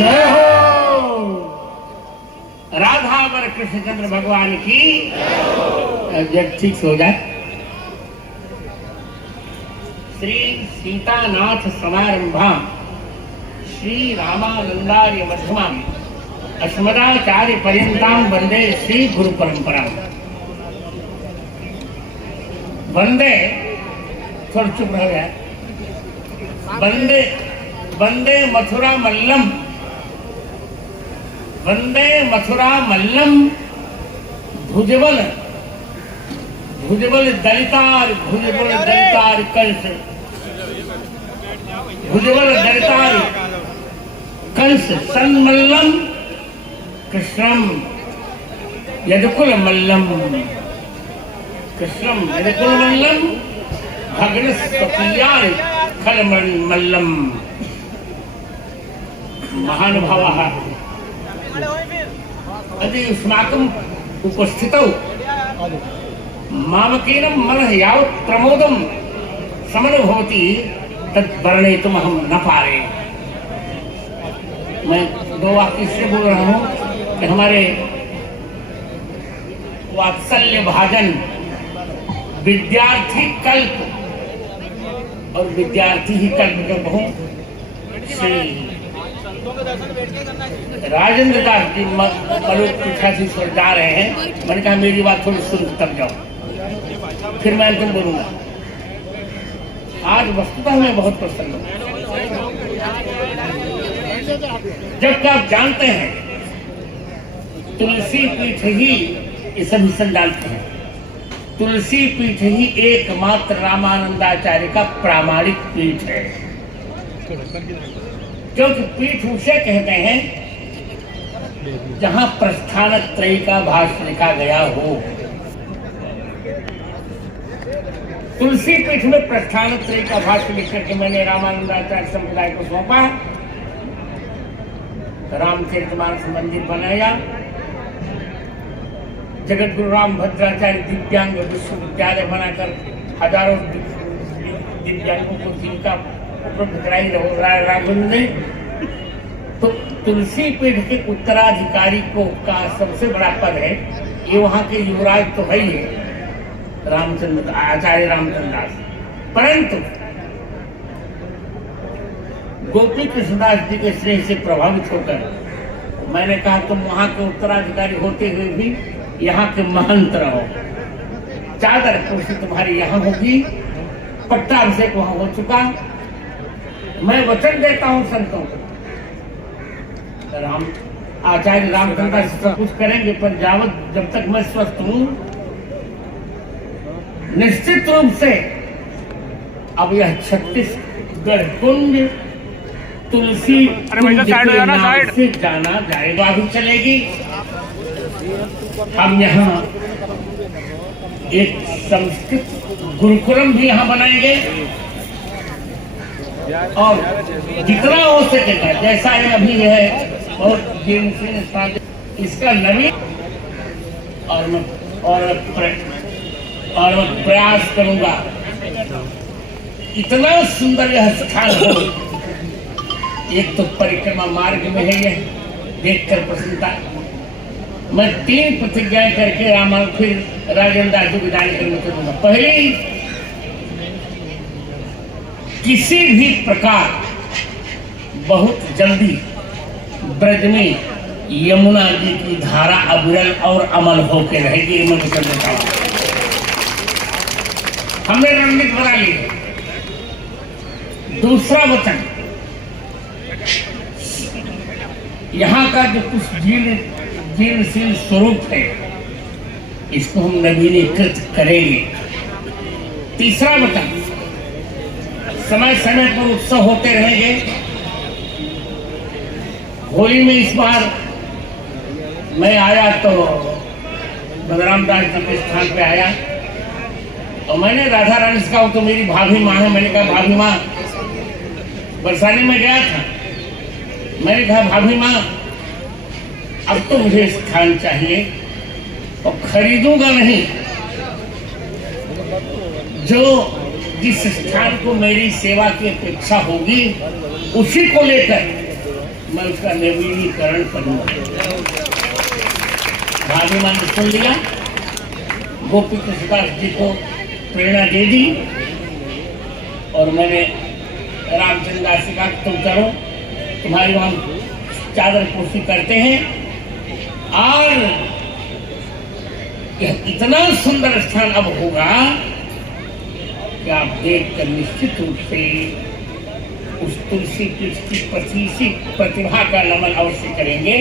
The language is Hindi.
जय हो। राधा वर कृष्णचंद्र भगवान की जब ठीक से हो जाए। श्री सीतानाथ समारंभा श्री रामानंदार्य मध्यमाम अस्मदाचार्य पर्यंताम वंदे श्री गुरु परंपरा। वंदे थोड़ा चुप रह गया। वंदे वंदे मथुरा मल्लम, वंदे मथुरा मल्लम। भुजबल भुजबल दलितार, भुजबल दलितार कंस, भुजबल दलितार कंस सन्मल्लम कृष्णम यदकुल मल्लम, कृष्णम यदकुल मल्लम भग्न स्वकीयार खलमल मल्लम। महानुभावः यदि अस्माकम् उपस्थितौ मामकेन मनः यावत् प्रमोदं समनुभवति तत् वर्णयितुमहं न पारे। मैं दो वाक्य से बोल रहा हूँ कि हमारे वात्सल्य भाजन विद्यार्थी कल्प और विद्यार्थी ही कल्प के बहु श्री राजेंद्र दास जी मलुक पीठाधीश्वर जा रहे हैं। मैंने कहा मेरी बात थोड़ी सुन तब जाओ, फिर मैं अंतिम बोलूंगा। आज वस्तुतः मैं बहुत प्रसन्न हूँ। जब आप जानते हैं तुलसी पीठ ही ये सभी संडालते हैं, तुलसी पीठ ही एकमात्र रामानंदाचार्य का प्रामाणिक पीठ है। क्योंकि पीठ उसे कहते हैं जहां प्रस्थान त्रयी का भाष्य लिखा गया हो। तुलसी पीठ में प्रस्थान त्रयी का भाष्य लिख करके मैंने रामानंदाचार्य संप्रदाय को सौंपा। रामचरितमानस मंदिर बनाया। जगत गुरु राम भद्राचार्य दिव्यांग विश्वविद्यालय बनाकर हजारों दिव्यांगों को जीविका उपलब्ध कराई राघवेंद्र ने। तो तुलसी पीठ के उत्तराधिकारी को का सबसे बड़ा पद है, ये वहां के युवराज तो है ही है, रामचंद्र आचार्य रामचंद्र दास। परंतु गोपी कृष्णदास जी के स्नेह से प्रभावित होकर मैंने कहा तुम वहां के उत्तराधिकारी होते हुए भी यहाँ के महंत रहो। चादर कुर्सी तुम्हारी यहाँ होगी, पट्टाभिषेक वहां हो चुका। मैं वचन देता हूँ संतों को, राम आचार्य रामचंद्र सब कुछ करेंगे, पर जब तक मैं स्वस्थ हूँ निश्चित रूप से अब यह छत्तीसगढ़ कुंज तुलसी से जाना जाएगा। अभी चलेगी। हम यहाँ एक संस्कृत गुरुकुलम भी यहाँ बनाएंगे और जितना हो सकेगा, जैसा ये अभी है बहुत जीर्ण स्थान, इसका नवीन और मैं प्रयास करूंगा इतना सुंदर यह स्थान हो। एक तो परिक्रमा मार्ग में है, यह देखकर प्रसन्नता। मैं 3 प्रतिज्ञाएं करके फिर राजेंद्र दास को विदाई करने को दूंगा। पहली, किसी भी प्रकार बहुत जल्दी ब्रज में यमुना जी की धारा अविरल और अमल होकर रहेगी। मैं वचन देता हूं। हमने रणनीति बना ली है। दूसरा वचन, यहाँ का जो कुछ जीर्णशील स्वरूप है इसको हम नवीनीकृत करेंगे। तीसरा वचन, समय समय पर उत्सव होते रहेंगे। होली में इस बार मैं आया तो बलराम दास के स्थान पे आया और मैंने राधा रानी से कहा तो मेरी भाभी माँ है। मैंने कहा भाभी माँ, बरसाने में गया था, मैंने कहा भाभी माँ अब तो मुझे स्थान चाहिए और खरीदूंगा नहीं, जो जिस स्थान को मेरी सेवा की अपेक्षा होगी उसी को लेकर मैं उसका नवीनीकरण करूंगा। भाभी माँ ने सुन लिया, गोपी कृष्णदास जी को प्रेरणा दे दी और मैंने रामचंद्र दास से कहा तुम करो, तुम्हारी वहां चादर पोशी करते हैं और यह इतना सुंदर स्थान अब होगा कि आप देखकर निश्चित रूप से उस तुलसी की प्रतिभा का नमन अवश्य करेंगे।